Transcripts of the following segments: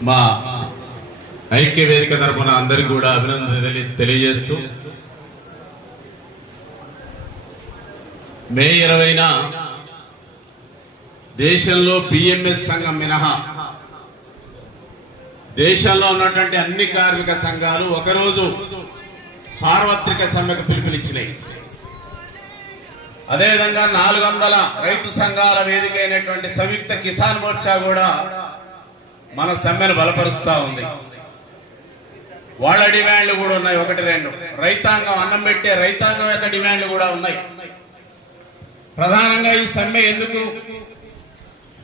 మా ఐక్య వేదిక తరఫున అందరికీ కూడా అభినందన తెలియజేస్తూ మే ఇరవైన దేశంలో బిఎంఎస్ సంఘం మినహా దేశంలో ఉన్నటువంటి అన్ని కార్మిక సంఘాలు ఒకరోజు సార్వత్రిక సమ్మెకు పిలుపునిచ్చినాయి. అదేవిధంగా నాలుగు వందల రైతు సంఘాల వేదిక అయినటువంటి సంయుక్త కిసాన్ మోర్చా కూడా మన సమ్మెను బలపరుస్తూ ఉంది. వాళ్ళ డిమాండ్లు కూడా ఉన్నాయి ఒకటి రెండు. రైతాంగం అన్నం పెట్టే రైతాంగం యొక్క డిమాండ్లు కూడా ఉన్నాయి. ప్రధానంగా ఈ సమ్మె ఎందుకు?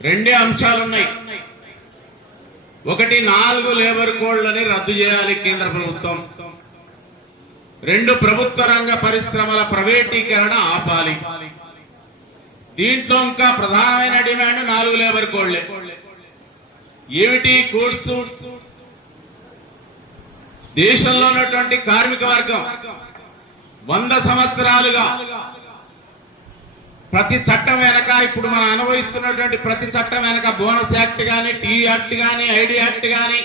రెండే అంశాలు ఉన్నాయి. ఒకటి నాలుగు లేబర్ కోడ్లని రద్దు చేయాలి కేంద్ర ప్రభుత్వం. రెండు ప్రభుత్వ రంగ పరిశ్రమల ప్రైవేటీకరణ ఆపాలి. దీంట్లో ఇంకా ప్రధానమైన డిమాండ్ నాలుగు లేబర్ కోడ్లే. ఏమిటి కోర్సు దేశంలో ఉన్నటువంటి కార్మిక వర్గం వంద సంవత్సరాలుగా ప్రతి చట్టం వెనక ఇప్పుడు మనం అనుభవిస్తున్నటువంటి ప్రతి చట్టం వెనక బోనస్ యాక్ట్ కానీ టీ యాక్ట్ కానీ ఐడి యాక్ట్ కానీ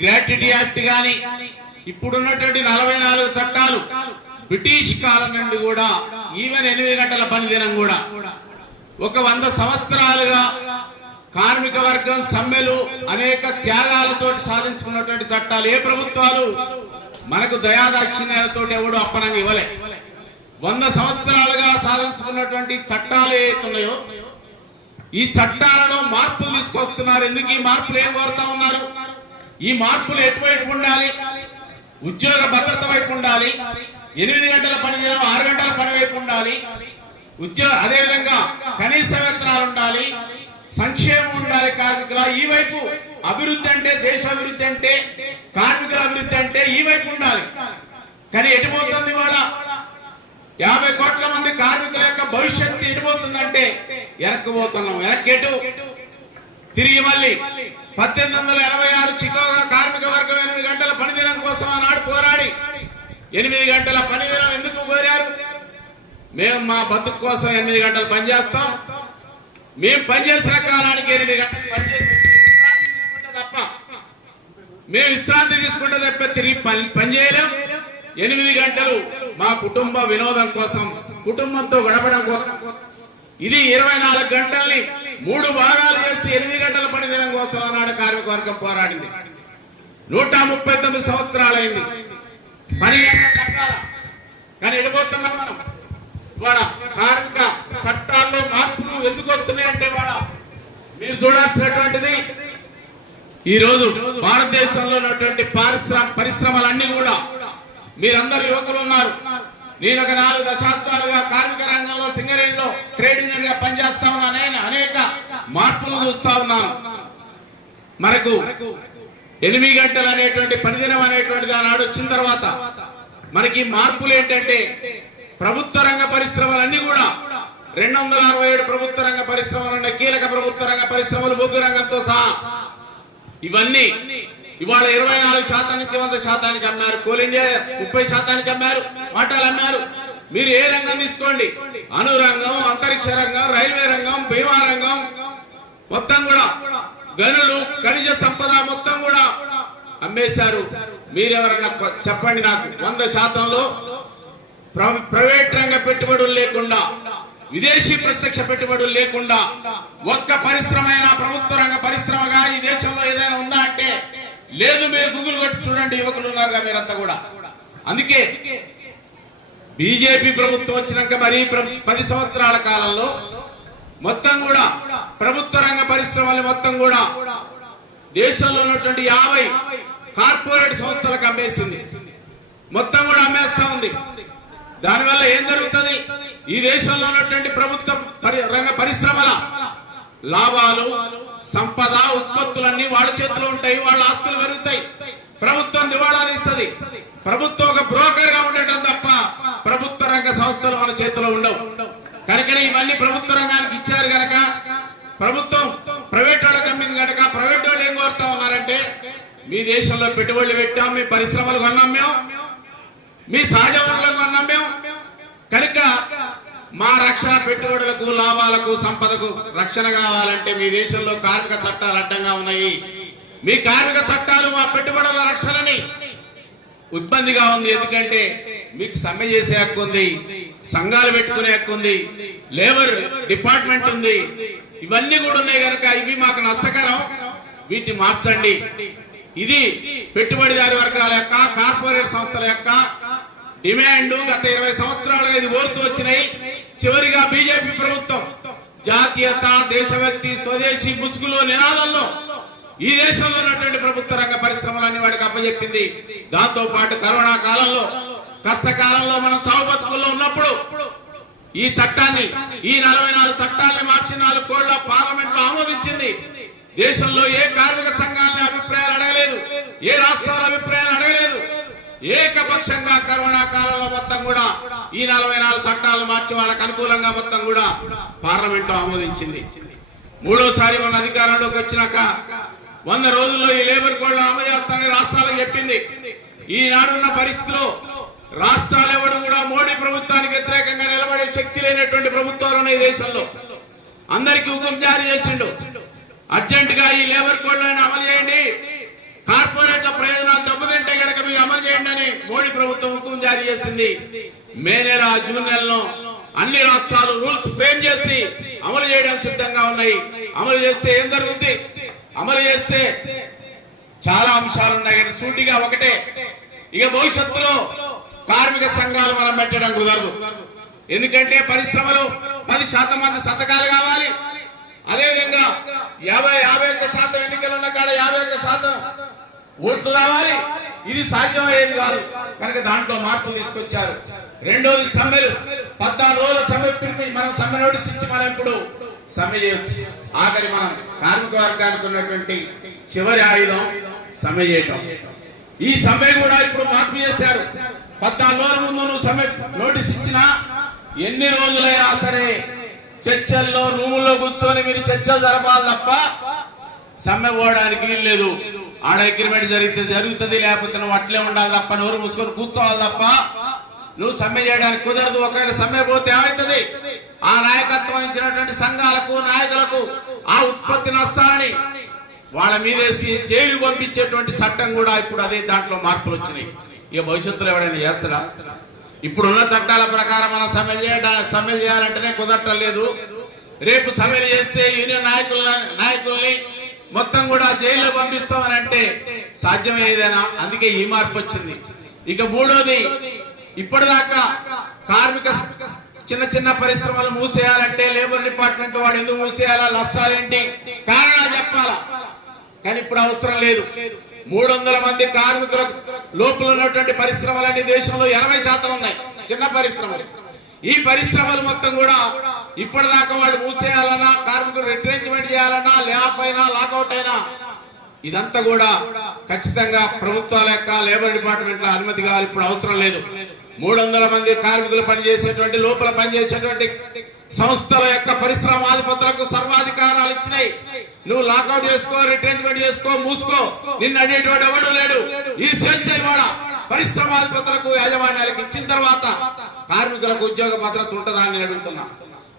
గ్రాట్యుటీ యాక్ట్ కానీ ఇప్పుడున్నటువంటి నలభై నాలుగు చట్టాలు బ్రిటిష్ కాలం నుండి కూడా ఈవెన్ ఎనిమిది గంటల పనిదినం కూడా ఒక వంద సంవత్సరాలుగా కార్మిక వర్గం సమ్మెలు అనేక త్యాగాలతో సాధించుకున్నటువంటి చట్టాలు ఏ ప్రభుత్వాలు? మనకు దయాదాక్షిణ్యాలతో ఎవడు అప్పనంగా ఇవ్వలే. వంద సంవత్సరాలుగా సాధించుకున్నటువంటి చట్టాలు ఏవైతున్నాయో ఈ చట్టాలలో మార్పులు తీసుకొస్తున్నారు. ఎందుకు ఈ మార్పులు ఏం కోరుతా ఉన్నారు? ఈ మార్పులు ఎటువైపు ఉండాలి? ఉద్యోగ భద్రత వైపు ఉండాలి? ఎనిమిది గంటల పని దినం ఆరు గంటల పని వైపు ఉండాలి? ఉద్యోగ అదేవిధంగా కనీస వేతనాలు ఉండాలి? సంక్షేమం ఉండాలి కార్మికుల ఈ వైపు అభివృద్ధి అంటే దేశ అభివృద్ధి అంటే కార్మికుల అభివృద్ధి అంటే ఈ వైపు ఉండాలి. కానీ ఎటుపోతుంది ఇవాళ? యాభై కోట్ల మంది కార్మికుల యొక్క భవిష్యత్తు ఎటుపోతుందంటే వెనక్కిపోతున్నాం వెనక్కేటు తిరిగి మళ్ళీ పద్దెనిమిది వందల ఎనభై ఆరు చికాగో కార్మిక వర్గం ఎనిమిది గంటల పనిదినం కోసం ఆనాడు పోరాడి ఎనిమిది గంటల పనిదినం ఎందుకు కోరారు మేము మా బతుకు కోసం ఎనిమిది గంటలు పనిచేస్తాం. మేము పనిచేసిన కాలానికి ఎనిమిది గంటలు పనిచేసి తప్ప మేము విశ్రాంతి తీసుకుంటే తప్ప తిరిగి పని పనిచేయలేము ఎనిమిది గంటలు మా కుటుంబ వినోదం కోసం కుటుంబంతో గడపడం కోసం. ఇది ఇరవై నాలుగు గంటల్ని మూడు భాగాలు చేసి ఎనిమిది గంటల పని దినం కోసం ఆనాడు కార్మిక వర్గం పోరాడింది. నూట ముప్పై తొమ్మిది సంవత్సరాలైంది. పని కానీ ఎడిపోతున్నాం మనం. ఇవాళ కార్మిక చట్టాల్లో మాకు ఎందుకు వస్తున్నాయి అంటే ఇవాళ మీరు చూడాల్సినటువంటిది ఈ రోజు భారతదేశంలో ఉన్నటువంటి పారిశ్రామిక పరిశ్రమలన్నీ కూడా మీరందరూ యువకులు ఉన్నారు. నేను ఒక నాలుగు దశాబ్దాలుగా కార్మిక రంగంలో సింగరేణిలో ట్రేడ్ యూనియన్గా పనిచేస్తా ఉన్నాను నేను అనేక మార్పులు చూస్తా ఉన్నాను. మనకు ఎనిమిది గంటలు అనేటువంటి పనిదినం అనేటువంటిది ఆనాడు వచ్చిన తర్వాత మనకి మార్పులు ఏంటంటే ప్రభుత్వ రంగ పరిశ్రమలన్నీ కూడా రెండు వందల అరవై ఏడు ప్రభుత్వ రంగ పరిశ్రమలు కీలక ప్రభుత్వ రంగ పరిశ్రమలు బొగ్గు రంగంతో సహా ఇవన్నీ ఇవాళ ఇరవై నాలుగు శాతం నుంచి వంద శాతానికి అమ్మారు. కోల్ ఇండియా ముప్పై శాతానికి అమ్మారు. వాటాలు అమ్మారు. మీరు ఏ రంగం తీసుకోండి? అణు రంగం అంతరిక్ష రంగం రైల్వే రంగం బీమా రంగం. మొత్తం కూడా గనులు ఖనిజ సంపద మొత్తం కూడా అమ్మేశారు. మీరెవరన్నా చెప్పండి నాకు. వంద శాతంలో ప్ర- ప్రైవేట్ రంగ పెట్టుబడులు లేకుండా విదేశీ ప్రత్యక్ష పెట్టుబడులు లేకుండా ఒక్క పరిశ్రమ అయినా ప్రభుత్వ రంగ పరిశ్రమగా ఈ దేశంలో ఏదైనా ఉందా అంటే లేదు మీరు గూగుల్ కొట్టి చూడండి యువకులు ఉన్నారుగా మీరంతా కూడా. అందుకే బీజేపీ ప్రభుత్వం వచ్చినాక మరీ పది సంవత్సరాల కాలంలో మొత్తం కూడా ప్రభుత్వ రంగ పరిశ్రమలు మొత్తం కూడా దేశంలో ఉన్నటువంటి యాభై కార్పొరేట్ సంస్థలకు అమ్మేసింది. మొత్తం కూడా అమ్మేస్తా ఉంది. దానివల్ల ఏం జరుగుతుంది? ఈ దేశంలో ఉన్నటువంటి ప్రభుత్వం పరి- రంగ పరిశ్రమల లాభాలు సంపద ఉత్పత్తులన్నీ వాళ్ళ చేతిలో ఉంటాయి వాళ్ళ ఆస్తులు పెరుగుతాయి. ప్రభుత్వం దివాళా ఇస్తుంది. ప్రభుత్వం ఒక బ్రోకర్గా ఉండటం తప్ప ప్రభుత్వ రంగ సంస్థలు మన చేతిలో ఉండవు. కనుకనే ఇవన్నీ ప్రభుత్వ రంగానికి ఇచ్చారు గనక ప్రభుత్వం ప్రైవేట్ వాళ్ళకి అమ్మింది కనుక ప్రైవేట్ వాళ్ళు ఏం కోరుతా ఉన్నారంటే మీ దేశంలో పెట్టుబడులు పెట్టాం మీ పరిశ్రమలు కొన్నాం మేము మీ సహజ వనరులకు కొన్నాం మేము. కనుక మా రక్షణ పెట్టుబడులకు లాభాలకు సంపదకు రక్షణ కావాలంటే మీ దేశంలో కార్మిక చట్టాలు అడ్డంగా ఉన్నాయి. మీ కార్మిక చట్టాలు మా పెట్టుబడుల రక్షణని ఇబ్బందిగా ఉంది. ఎందుకంటే మీకు సమ్మె చేసే హక్కు ఉంది సంఘాలు పెట్టుకునే హక్కు ఉంది లేబర్ డిపార్ట్మెంట్ ఉంది. ఇవన్నీ కూడా ఉన్నాయి కనుక ఇవి మాకు నష్టకరం. వీటిని మార్చండి. ఇది పెట్టుబడిదారు వర్గాల యొక్క కార్పొరేట్ సంస్థల యొక్క డిమాండ్. గత ఇరవై సంవత్సరాలుగా ఇది ఓరుతూ వచ్చినాయి. చివరిగా బీజేపీ ప్రభుత్వం జాతీయత దేశభక్తి స్వదేశీ ముసుగులో నినాదంలో ఈ దేశంలో ఉన్నటువంటి ప్రభుత్వ రంగ పరిశ్రమలన్నీ వాడికి అప్పజెప్పింది. దాంతో పాటు కరోనా కాలంలో కష్టకాలంలో మనం చావు బతుకుల్లో ఉన్నప్పుడు ఈ చట్టాన్ని ఈ నలభై నాలుగు చట్టాన్ని మార్చి నాలుగు కోళ్ళ పార్లమెంట్లో ఆమోదించింది. దేశంలో ఏ కార్మిక సంఘాలని అభిప్రాయాలు అడగలేదు ఏ రాష్ట్రాల అభిప్రాయాలు ఏకపక్షంగా కరోనా కాలంలో మొత్తం కూడా ఈ నలభై నాలుగు చట్టాలను మార్చి వాళ్ళకు అనుకూలంగా మొత్తం కూడా పార్లమెంట్ ఆమోదించింది. మూడోసారి మన అధికారంలోకి వచ్చినాక వంద రోజుల్లో ఈ లేబర్ కోడ్లను అమలు చేస్తానని రాష్ట్రాలకు చెప్పింది. ఈనాడున్న పరిస్థితిలో రాష్ట్రాలు ఎవడు కూడా మోడీ ప్రభుత్వానికి వ్యతిరేకంగా నిలబడే శక్తి లేనటువంటి ప్రభుత్వాలు ఉన్నాయి ఈ దేశంలో. అందరికీ హుకుం జారీ చేసిండు. అర్జెంట్గా ఈ లేబర్ కోడ్లను అమలు చేయండి. కార్పొరేట్ల ప్రయోజనాలు దెబ్బతింటే కనుక మీరు అమలు చేయండి అని మోడీ ప్రభుత్వం హుకుం జారీ చేసింది. మే నెల జూన్ నెలలో అన్ని రాష్ట్రాలు రూల్స్ ఫ్రేమ్ చేసి అమలు చేయడానికి సిద్ధంగా ఉన్నాయి. అమలు చేస్తే ఏం జరుగుతుంది అమలు చేస్తే చాలా అంశాలు ఉన్నాయి కానీ సూటిగా ఒకటే. ఇక భవిష్యత్తులో కార్మిక సంఘాలు మనం పెట్టడం కుదరదు. ఎందుకంటే పరిశ్రమలు పది శాతం మంది సంతకాలు కావాలి. అదేవిధంగా యాభై యాభై ఒక్క శాతం ఎన్నికలు ఉన్న కాడ యాభై ఒక్క శాతం ఓట్లు రావాలి ఇది సాధ్యమయ్యేది కాదు. కనుక దాంట్లో మార్పులు తీసుకొచ్చారు. రెండోది సమ్మెలు. పద్నాలుగు రోజుల సమ్మె పిలిపి మనం సమ్మె నోటీస్ ఇచ్చి మనం ఇప్పుడు సమ్మె చేయొచ్చు. ఆఖరి మనం కార్మిక వర్గానికి ఉన్నటువంటి చివరి ఆయుధం సమ్మె చేయటం. ఈ సమ్మె కూడా ఇప్పుడు మార్పు చేశారు. పద్నాలుగు రోజుల ముందు నువ్వు సమ్మె నోటీస్ ఇచ్చినా ఎన్ని రోజులైనా సరే చర్చల్లో రూముల్లో కూర్చొని మీరు చర్చలు జరపాలి తప్ప సమ్మె పోవడానికి వీలు లేదు. ఆడ అగ్రిమెంట్ జరిగితే జరుగుతుంది లేకపోతే నువ్వు అట్లే ఉండాలి తప్ప నోరు మూసుకొని కూర్చోవాలి తప్ప. నువ్వు సమ్మె చేయడానికి కుదరదు ఒకవేళ సమ్మె పోతే ఏమవుతుంది ఆ నాయకత్వం ఇచ్చినటువంటి సంఘాలకు నాయకులకు ఆ ఉత్పత్తి నష్టాలని వాళ్ళ మీదేసి జైలు పంపించేటువంటి చట్టం కూడా ఇప్పుడు అదే దాంట్లో మార్పులు వచ్చినాయి. ఇక భవిష్యత్తులో ఎవడైనా చేస్తాడా? ఇప్పుడున్న చట్టాల ప్రకారం మనం సమ్మె చేయడానికి సమ్మె చేయాలంటేనే కుదరటం లేదు. రేపు సమ్మెలు చేస్తే యూనియన్ నాయకుల నాయకుల్ని మొత్తం కూడా జైల్లో పంపిస్తామని అంటే సాధ్యమయ్యేదేనా ఏదైనా. అందుకే ఈ మార్పు వచ్చింది. ఇక మూడోది ఇప్పటిదాకా కార్మిక చిన్న చిన్న పరిశ్రమలు మూసేయాలంటే లేబర్ డిపార్ట్మెంట్ వాడు ఎందుకు మూసేయాలా? నష్టాలేంటి? కారణాలు చెప్పాలా? కానీ ఇప్పుడు అవసరం లేదు. మూడు వందల మంది కార్మికుల లోపల ఉన్నటువంటి పరిశ్రమలన్నీ దేశంలో ఎనభై శాతం ఉన్నాయి. చిన్న పరిశ్రమలు. ఈ పరిశ్రమలు మొత్తం కూడా ఇప్పటిదాకా వాళ్ళు మూసేయాలన్నా కార్మికులు రిట్రెంచ్మెంట్ చేయాలన్నా లే అయినా లాకౌట్ అయినా ఇదంతా కూడా ఖచ్చితంగా ప్రభుత్వాల యొక్క లేబర్ డిపార్ట్మెంట్లో అనుమతి కావాలి. ఇప్పుడు అవసరం లేదు. మూడు మంది కార్మికులు పనిచేసేటువంటి లోపల పనిచేసేటువంటి సంస్థల యొక్క పరిశ్రమాధిపతులకు సర్వాధికారాలు ఇచ్చినాయి. నువ్వు లాకౌట్ చేసుకో రిట్రెంచ్మెంట్ చేసుకో మూసుకో. నిన్ను అడిగేటువంటి ఎవడు లేడు. ఈ స్వేచ్ఛ కూడా పరిశ్రమాధిపతులకు యాజమాన్యాలకు ఇచ్చిన తర్వాత కార్మికులకు ఉద్యోగ భద్రత ఉంటుందా అని నేను అడుగుతున్నా.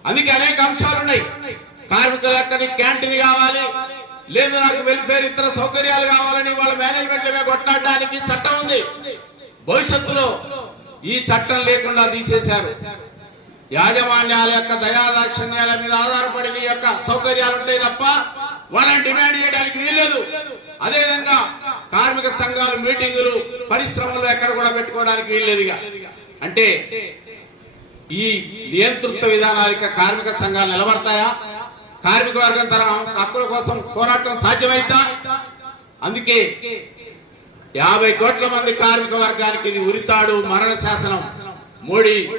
అందుకే అనేక అంశాలు ఉన్నాయి. కార్మికులు యొక్క క్యాంటీన్ కావాలి. లేదు నాకు వెల్ఫేర్ ఇతర సౌకర్యాలు కావాలని వాళ్ళ మేనేజ్మెంట్ల మీద కొట్లాడడానికి చట్టం ఉంది. భవిష్యత్తులో ఈ చట్టం లేకుండా తీసేశారు. యాజమాన్యాల యొక్క దయాదాక్షిణ్యాల మీద ఆధారపడి ఈ యొక్క సౌకర్యాలు ఉంటాయి తప్ప వాళ్ళని డిమాండ్ చేయడానికి వీల్లేదు. అదేవిధంగా కార్మిక సంఘాలు మీటింగులు పరిశ్రమలు ఎక్కడ కూడా పెట్టుకోవడానికి వీల్లేదు అంటే ఈ నియంతృత్వ విధానాలిక కార్మిక సంఘాలు నిలబడతాయా? కార్మిక వర్గం తన హక్కుల కోసం పోరాటం సాధ్యమైందా? అందుకే యాభై కోట్ల మంది కార్మిక వర్గానికి ఇది ఉరితాడు మరణ శాసనం. మోడీ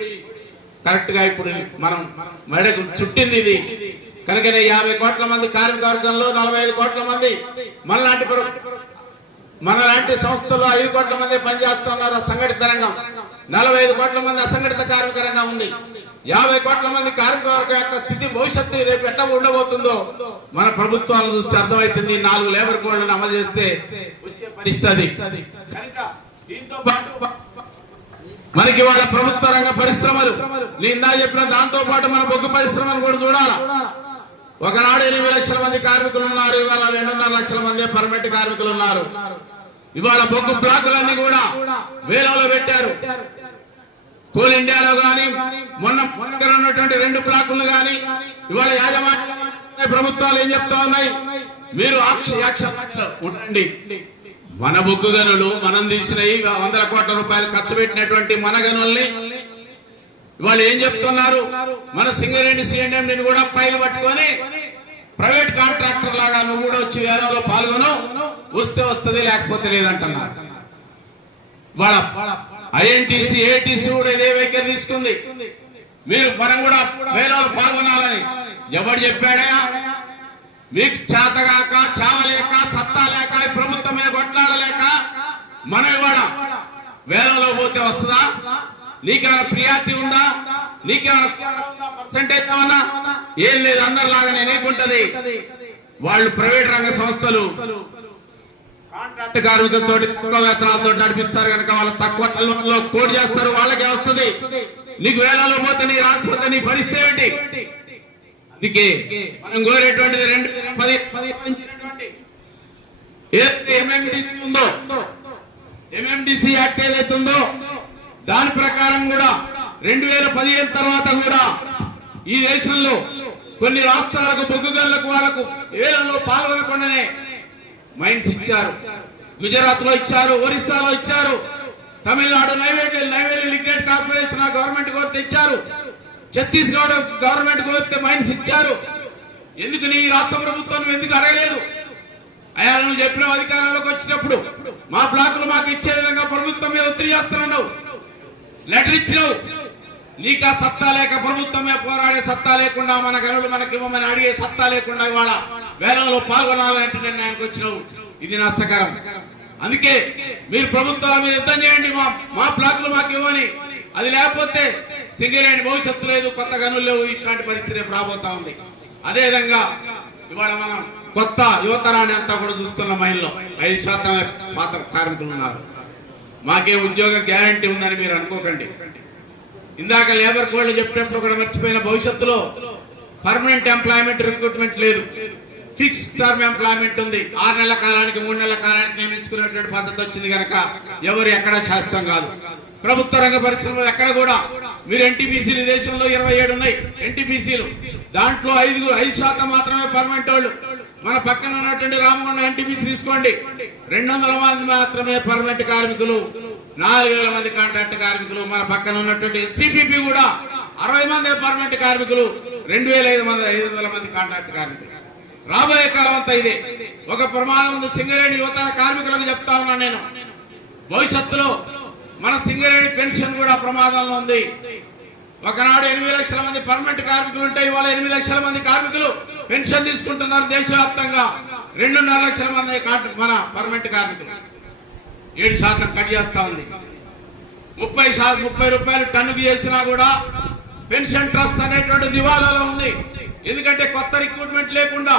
కరెక్ట్గా ఇప్పుడు మనం మెడకు చుట్టింది ఇది. కనుకనే యాభై కోట్ల మంది కార్మిక వర్గంలో నలభై ఐదు కోట్ల మంది మనలాంటి ప్ర- మనలాంటి సంస్థల్లో ఐదు కోట్ల మంది పనిచేస్తున్నారు సంఘటిత రంగం. నలభై ఐదు కోట్ల మంది అసంఘటిత కార్మిక రంగం ఉంది. యాభై కోట్ల మంది కార్మిక వర్గం యొక్క స్థితి భవిష్యత్తు రేపు ఎట్లా ఉండబోతుందో మన ప్రభుత్వాలను చూస్తే అర్థమవుతుంది. నాలుగు లేబర్ కోడ్లను అమలు చేస్తే వచ్చే పరిస్థితి దీంతో పాటు మనకి వాళ్ళ ప్రభుత్వ రంగ పరిశ్రమలు నిందా చెప్పిన దాంతో పాటు మన బొగ్గు పరిశ్రమలు కూడా చూడాలి? ఒకనాడు ఎనిమిది లక్షల మంది కార్మికులు ఉన్నారు ఇవాళ రెండున్నర లక్షల మంది పర్మనెంట్ కార్మికులు ఉన్నారు. ఇవాళ బొగ్గు బ్లాకులన్నీ కూడా వేలంలో పెట్టారు. కోల్ ఇండియాలో గాని మొన్న మొన్న ఉన్నటువంటి రెండు బ్లాకులు గాని ఇవాళ యాజమాన్య ప్రభుత్వాలు ఏం చెప్తా ఉన్నాయి? మీరు ఆక్ష ఉండండి. మన బొగ్గు గనులు మనం తీసినవి వందల కోట్ల రూపాయలు ఖర్చు పెట్టినటువంటి మన గనుల్ని వాళ్ళు ఏం చెప్తున్నారు? మన సింగరేణి సిఎండ్ఎం కూడా ఫైల్ పట్టుకొని ప్రైవేట్ కాంట్రాక్టర్ లాగా నువ్వు కూడా వచ్చి వేలంలో పాల్గొను వస్తే వస్తుంది లేకపోతే లేదంటున్నారు. వాళ్ళ ఐఎన్టీసీ ఏటీసీ కూడా ఇదే వైఖరి తీసుకుంది. మీరు మనం కూడా మేళాలు పాల్గొనాలని ఎవడు చెప్పాడా? మీకు చేతగాక చావలేక సత్తా లేక ప్రభుత్వం మీద కొట్లాడలేక మనం ఇవాళ వేలంలో పోతే వస్తుందా? నీకేమైనా ప్రియారిటీ ఉందా? నీకేమైనా పర్సంటేజ్ ఏమన్నా? ఏం లేదు అందరిలాగానే నీకుంటది. వాళ్ళు ప్రైవేట్ రంగ సంస్థలు కాంట్రాక్ట్ కార్మికులతో తక్కువ వేతనాలతో నడిపిస్తారు కనుక వాళ్ళు తక్కువ తల్లలో కోడ్ చేస్తారు వాళ్ళకే వస్తుంది. నీకు వేలలో పోతే నీ రాకపోతే నీ పరిస్థితి ఏంటి అందుకే మనం కోరేటువంటిది రెండు వేల పది పది ఏదైతే ఎంఎండిసి ఉందో ఎంఎండిసి యాక్ట్ ఏదైతే ఉందో దాని ప్రకారం కూడా రెండు వేల పదిహేను తర్వాత కూడా ఈ దేశంలో కొన్ని రాష్ట్రాలకు బొగ్గు గనులకు వాళ్ళకు ఏళ్ళలో పాల్గొనకుండానే మైన్స్ ఇచ్చారు. గుజరాత్లో ఇచ్చారు ఒరిస్సాలో ఇచ్చారు. తమిళనాడు నైవేద్య నైవేద్య లిక్విడ్ కార్పొరేషన్ ఆ గవర్నమెంట్ కోరితే ఇచ్చారు. ఛత్తీస్గఢ్ గవర్నమెంట్ కోరితే మైన్స్ ఇచ్చారు. ఎందుకు నీ రాష్ట్ర ప్రభుత్వం ఎందుకు అడగలేదు? అయ్యా నువ్వు చెప్పిన అధికారంలోకి వచ్చినప్పుడు మా బ్లాకులు మాకు ఇచ్చే విధంగా ప్రభుత్వం మీద ఒత్తిడి చేస్తున్నావు. లెటర్ ఇచ్చినావు. నీకు ఆ సత్తా లేక ప్రభుత్వం మీద పోరాడే సత్తా లేకుండా మన గనులు మనకి ఇవ్వమని అడిగే సత్తా లేకుండా ఇవాళ వేలంలో పాల్గొనాలంటే ఆయనకు వచ్చినావు. ఇది నష్టకరం. అందుకే మీరు ప్రభుత్వాల మీద యుద్ధం చేయండి మా మా బ్లాకులు మాకు ఇవ్వని. అది లేకపోతే సింగరేణి భవిష్యత్తు లేదు కొత్త గనులు లేవు ఇట్లాంటి పరిస్థితి రాబోతా ఉంది. అదే విధంగా ఇవాళ మనం కొత్త యువతరాన్ని అంతా కూడా చూస్తున్న మైండ్లో ఐదు శాతం మాత్రం కార్మికులు ఉన్నారు. మాకే ఉద్యోగ గ్యారంటీ ఉందని మీరు అనుకోకండి. ఇందాక లేబర్ కోడ్లు చెప్పినప్పుడు కూడా మర్చిపోయిన భవిష్యత్తులో పర్మనెంట్ ఎంప్లాయ్మెంట్ రిక్రూట్మెంట్ లేదు. ఫిక్స్ టర్మ్ ఎంప్లాయ్మెంట్ ఉంది. ఆరు నెలల కాలానికి మూడు నెలల కాలానికి నియమించుకునేటువంటి పద్ధతి వచ్చింది కనుక ఎవరు ఎక్కడ శాస్త్రం కాదు. ప్రభుత్వ రంగ పరిశ్రమలు ఎక్కడ కూడా. మీరు ఎన్టీపీసీలు దేశంలో ఇరవై ఏడు ఉన్నాయి. ఎన్టీపీసీలు. దాంట్లో ఐదు ఐదు శాతం మాత్రమే పర్మనెంట్ వాళ్ళు. మన పక్కన ఉన్నటువంటి రామగుండం ఎన్టీపీసీ తీసుకోండి. రెండు వందల మంది మాత్రమే పర్మనెంట్ కార్మికులు. నాలుగు వేల మంది కాంట్రాక్ట్ కార్మికులు. మన పక్కన ఉన్నటువంటి ఎస్టీపీపీ కూడా అరవై మంది పర్మనెంట్ కార్మికులు. రెండు వేల ఐదు మంది ఐదు వందల మంది కాంట్రాక్ట్ కార్మికులు. రాబోయే కాలం అంతా ఇదే. ఒక ప్రమాదం ఉంది. సింగరేణి యువతర కార్మికులకు చెప్తా ఉన్నాను నేను. భవిష్యత్తులో మన సింగరేణి పెన్షన్ కూడా ప్రమాదంలో ఉంది. ఒకనాడు ఎనిమిది లక్షల మంది పర్మనెంట్ కార్మికులు ఉంటే ఇవాళ ఎనిమిది లక్షల మంది కార్మికులు పెన్షన్ తీసుకుంటున్నారు దేశవ్యాప్తంగా. రెండున్నర లక్షల మంది మన పర్మనెంట్ కార్మికులు. ఏడు శాతం కట్ చేస్తా ఉంది. ముప్పై శాతం ముప్పై రూపాయలు టన్నుకు చేసినా కూడా పెన్షన్ ట్రస్ట్ అనేటువంటి దివాలాలో ఉంది. ఎందుకంటే కొత్త రిక్రూట్మెంట్ లేకుండా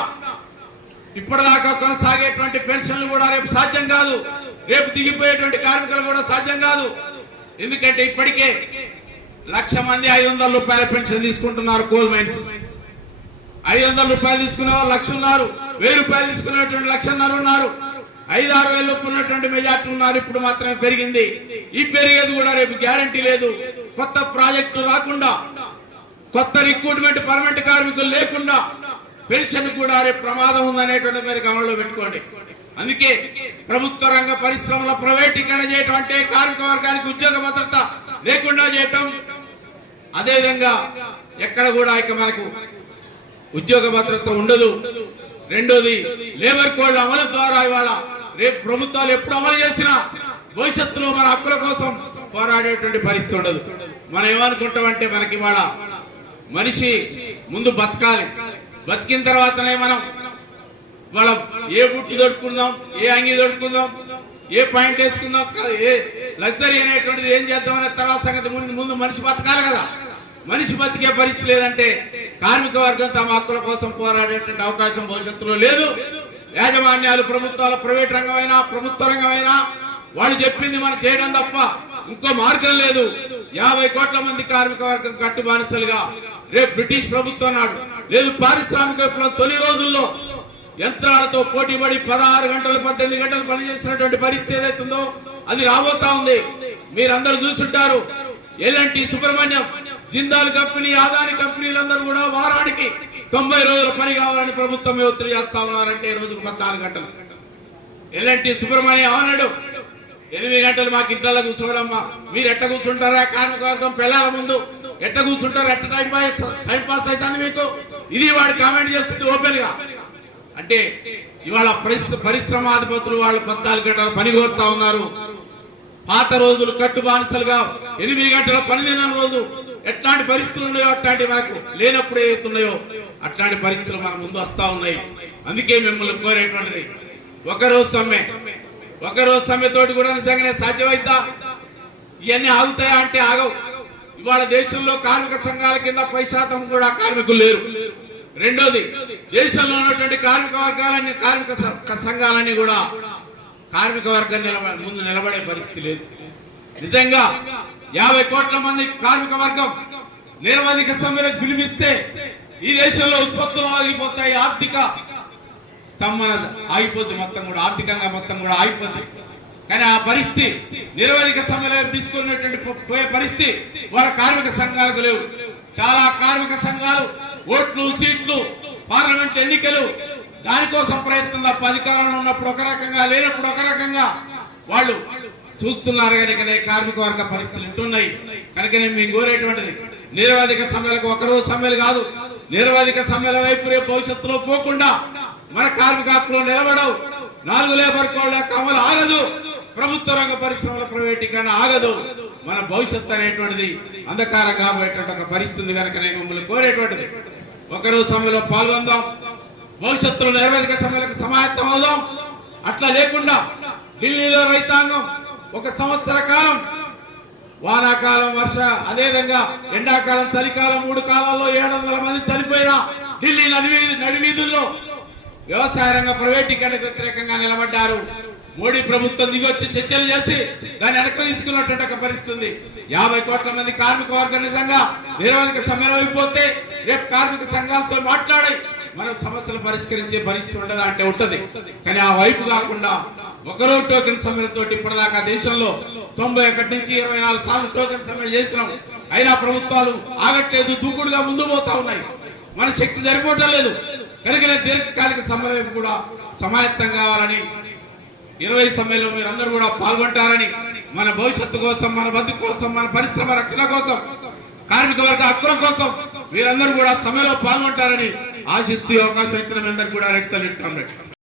ఇప్పటిదాకా కొనసాగేటువంటి పెన్షన్లు కూడా రేపు సాధ్యం కాదు. రేపు దిగిపోయేటువంటి కార్మికులు కూడా సాధ్యం కాదు. ఎందుకంటే ఇప్పటికే లక్ష మంది ఐదు వందల రూపాయల పెన్షన్ తీసుకుంటున్నారు కోల్ మైన్స్ ఐదు వందల రూపాయలు తీసుకునే వాళ్ళు లక్ష ఉన్నారు. వెయ్యి రూపాయలు తీసుకునేటువంటి లక్షన్నర ఉన్నారు. ఐదు ఆరు వేల ఉన్నటువంటి మెజార్టీ ఉన్నారు. ఇప్పుడు మాత్రమే పెరిగింది. ఈ పెరిగేది కూడా రేపు గ్యారంటీ లేదు. కొత్త ప్రాజెక్టులు రాకుండా కొత్త రిక్రూట్మెంట్ పర్మనెంట్ కార్మికులు లేకుండా పెన్షన్ కూడా రేపు ప్రమాదం ఉందనేటువంటి మీరు గమనంలో పెట్టుకోండి. అందుకే ప్రభుత్వ రంగ పరిశ్రమల ప్రైవేటీకరణ చేయటం అంటే కార్మిక వర్గానికి ఉద్యోగ భద్రత లేకుండా చేయటం. అదేవిధంగా ఎక్కడ కూడా ఇక మనకు ఉద్యోగ భద్రత ఉండదు. రెండోది లేబర్ కోడ్ అమలు ద్వారా ఇవాళ రేపు ప్రభుత్వాలు ఎప్పుడు అమలు చేసినా భవిష్యత్తులో మన హక్కుల కోసం పోరాడేటువంటి పరిస్థితి ఉండదు. మనం ఏమనుకుంటామంటే మనకి ఇవాళ మనిషి ముందు బతకాలి. బతికిన తర్వాతనే మనం వాళ్ళ ఏ బుట్టి దొడుకుందాం ఏ అంగి దొడుకుందాం ఏ పాయింట్ వేసుకుందాం ఏ లగ్జరీ అనేటువంటిది ఏం చేద్దాం అనే తర్వాత సంగతి ముందు ముందు మనిషి బతకాలి కదా. మనిషి బతికే పరిస్థితి లేదంటే కార్మిక వర్గం తమ హక్కుల కోసం పోరాడేటువంటి అవకాశం భవిష్యత్తులో లేదు. యాజమాన్యాలు ప్రభుత్వాలు ప్రైవేట్ రంగమైనా ప్రభుత్వ రంగమైనా వాళ్ళు చెప్పింది మనం చేయడం తప్ప ఇంకో మార్గం లేదు. యాభై కోట్ల మంది కార్మిక వర్గం కట్టు బానిసలుగా రేపు బ్రిటిష్ ప్రభుత్వం నాడు లేదు పారిశ్రామిక విప్లవం తొలి రోజుల్లో యంత్రాలతో పోటీపడి పదహారు గంటలు పద్దెనిమిది గంటలు పనిచేసినటువంటి పరిస్థితి ఏదైతుందో అది రాబోతా ఉంది. మీరందరూ చూసుంటారు. L N T Subrahmanyam Jindal company Adani కంపెనీలందరూ కూడా వారానికి తొంభై రోజుల పని కావాలని ప్రభుత్వం ఒత్తిడి చేస్తా ఉన్నారంటే రోజుకు పద్నాలుగు గంటలు. ఎల్ఎన్టీ సుబ్రహ్మణ్యం అన్నాడు ఎనిమిది గంటలు మాకు ఇంట్లో కూర్చోవడమ్మా మీరు ఎట్లా కూర్చుంటారా? కార్మికవర్గం పిల్లల ముందు ఎట్ట కూర్చుంటారు? ఎట్ట టైం పాస్ టైం పాస్ అవుతుంది మీకు? ఇది వాడు కామెంట్ చేస్తుంది ఓపెన్గా. అంటే ఇవాళ పరిశ్రమాధిపతులు వాళ్ళు పద్నాలుగు గంటల పని కోరుతా ఉన్నారు. పాత రోజులు కట్టు బానిసలుగా ఎనిమిది గంటల పని లేని రోజు ఎట్లాంటి పరిస్థితులు ఉన్నాయో అట్లాంటి మనకు లేనప్పుడు ఏవైతున్నాయో అట్లాంటి పరిస్థితులు మన ముందు వస్తా ఉన్నాయి. అందుకే మిమ్మల్ని కోరేటువంటిది. ఒక రోజు సమ్మె. ఒక రోజు సమ్మె తోటి కూడా నిజంగానే సాధ్యమైద్దా? ఇవన్నీ ఆగుతాయా అంటే ఆగవు. ఇవాళ దేశంలో కార్మిక సంఘాల కింద పై శాతం కూడా కార్మికులు లేరు. రెండోది దేశంలో ఉన్నటువంటి కార్మిక వర్గాలన్నీ కార్మిక సంఘాలన్నీ కూడా కార్మిక వర్గం నిలబ ముందు నిలబడే పరిస్థితి లేదు. నిజంగా యాభై కోట్ల మంది కార్మిక వర్గం నిరవధిక సమ్మెలకు పిలిపిస్తే ఈ దేశంలో ఉత్పత్తులు ఆగిపోతాయి ఆర్థిక స్తంభన ఆగిపోతుంది మొత్తం కూడా ఆర్థికంగా మొత్తం కూడా ఆగిపోతుంది కానీ ఆ పరిస్థితి నిరవధిక సమ్మెలో తీసుకున్నటువంటి పో- పోయే పరిస్థితి వాళ్ళ కార్మిక సంఘాలకు లేవు. చాలా కార్మిక సంఘాలు ఓట్లు సీట్లు పార్లమెంట్ ఎన్నికలు దానికోసం ప్రయత్నం తప్ప అధికారంలో ఉన్నప్పుడు ఒక రకంగా లేనప్పుడు ఒక రకంగా వాళ్ళు చూస్తున్నారు కనుకనే కార్మిక వర్గ పరిస్థితులు ఉంటున్నాయి కనుకనే మేము కోరేటువంటిది నిరవధిక సమ్మెలకు ఒకరోజు సమ్మెలు కాదు నిరవధిక సమ్మెల వైపు రేపు భవిష్యత్తులో పోకుండా మన కార్మిక హక్కులు నిలబడవు. నాలుగు లేబర్ కోడ్ల కమలు అమలు ఆగదు. ప్రభుత్వ రంగ పరిశ్రమల ప్రైవేటీకరణ ఆగదు. మన భవిష్యత్తు అనేటువంటిది అంధకారం కాబోయేటువంటి ఒక పరిస్థితి కనుక నేను మిమ్మల్ని కోరేటువంటిది. ఒకరోజు సమ్మెలో పాల్గొందాం. భవిష్యత్తులో నిర్వేదిక సమ్మెలకు సమాయత్తం అవుదాం. అట్లా లేకుండా ఢిల్లీలో రైతాంగం ఒక సంవత్సర కాలం వానాకాలం వర్ష అదేవిధంగా ఎండాకాలం చలికాలం మూడు కాలాల్లో ఏడు వందల మంది చనిపోయినా ఢిల్లీ నడివీధుల్లో వ్యవసాయ రంగ ప్రైవేటీకరణకు వ్యతిరేకంగా నిలబడ్డారు. మోడీ ప్రభుత్వం దిగొచ్చి చర్చలు చేసి దాన్ని వెనక్కి తీసుకున్నటువంటి ఒక పరిస్థితి ఉంది. యాభై కోట్ల మంది కార్మిక వర్గం నిజంగా నిరవధిక సమ్మెలో అయిపోతే రేపు కార్మిక సంఘాలతో మాట్లాడి మనం సమస్యలు పరిష్కరించే పరిస్థితి ఉండదా అంటే ఉంటది. కానీ ఆ వైపు కాకుండా ఒకరో టోకెన్ సమ్మెలతో ఇప్పటిదాకా దేశంలో తొంభై ఒకటి నుంచి ఇరవై నాలుగు సార్లు టోకెన్ సమ్మెలు చేసినాం. అయినా ప్రభుత్వాలు ఆగట్లేదు దూకుడుగా ముందు పోతా ఉన్నాయి. మన శక్తి సరిపోవటం లేదు. కనుక దీర్ఘకాలిక సమయం కూడా సమాయత్తం కావాలని ఇరవై సమ్మెలో మీరందరూ కూడా పాల్గొంటారని మన భవిష్యత్తు కోసం మన బతుకు కోసం మన పరిశ్రమ రక్షణ కోసం కార్మిక వర్గ హక్కుల కోసం మీరందరూ కూడా సమ్మెలో పాల్గొంటారని ఆశిస్తూ అవకాశం ఇచ్చిన మీ అందరికీ కూడా రెడ్ సల్యూట్. కామ్రేడ్